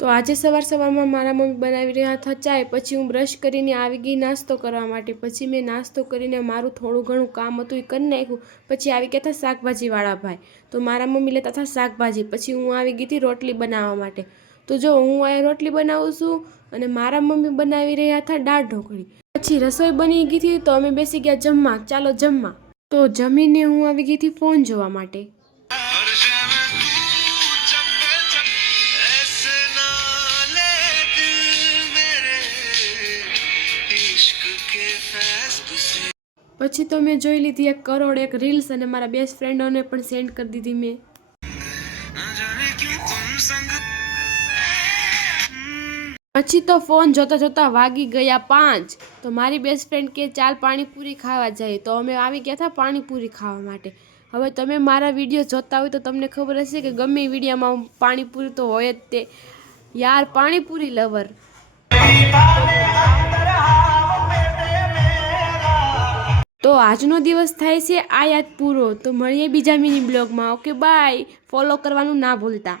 તો આજે સવારમાં મારા મમ્મી બનાવી રહ્યા હતા ચાય। પછી હું બ્રશ કરીને આવી ગઈ નાસ્તો કરવા માટે। પછી મેં નાસ્તો કરીને મારું થોડું ઘણું કામ હતું એ કરી નાખ્યું। પછી આવી ગયા હતા શાકભાજીવાળા ભાઈ, તો મારા મમ્મી લેતા હતા શાકભાજી। પછી હું આવી ગઈ હતી રોટલી બનાવવા માટે। તો જો હું આ રોટલી બનાવું છું અને મારા મમ્મી બનાવી રહ્યા હતા દાળ ઢોકળી। પછી રસોઈ બની ગઈ હતી તો અમે બેસી ગયા જમવા। ચાલો જમવા। તો જમીને હું આવી ગઈ હતી ફોન જોવા માટે। પછી તો મેં જોઈ લીધી 1 કરોડ 1 રીલ્સ અને મારા બેસ્ટ ફ્રેન્ડોને પણ સેન્ડ કરી દીધી મેં। પછી તો ફોન જોતા જોતા વાગી ગયા 5। તો મારી બેસ્ટ ફ્રેન્ડ કે ચાલ પાણીપુરી ખાવા જાય, તો અમે આવી ગયા હતા પાણીપુરી ખાવા માટે। હવે તમે મારા વિડીયો જોતા હોય તો તમને ખબર હશે કે ગમે વિડીયોમાં પાણીપુરી તો હોય જ તે યાર, પાણીપુરી લવર। તો આજનો દિવસ થાય છે આ યાદ પૂરો। તો મળીએ બીજા મિની બ્લોગમાં। ઓકે બાય, ફોલો કરવાનું ના ભૂલતા।